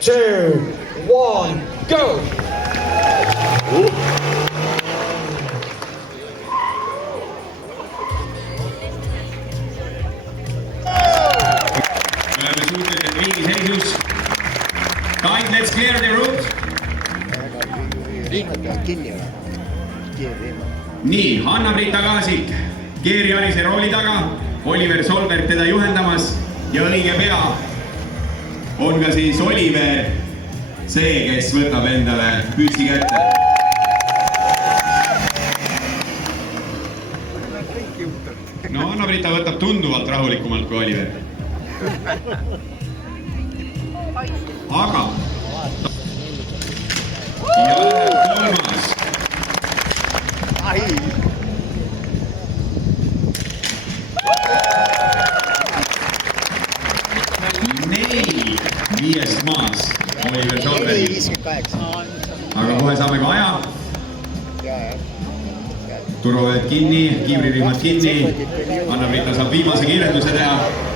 2, 1, go! Oleme suhteliselt riigiseisus. Guys, let's clear the route. Nii, Hanna-Britt Agasik keerialise rooli taga, Oliver Solberg teda juhendamas ja õige pea on ka siis Oliver see, kes võtab endale püsti kätte. No Hanna-Britta võtab tunduvalt rahulikumalt kui Oliver. Aga ja kolmas. 4 5 maas Oliver Solberg. Aga kohe saame ka aja. Turvavööd kinni, kiivririhmad kinni. Hanna-Britta saab viimase kiirenduse teha.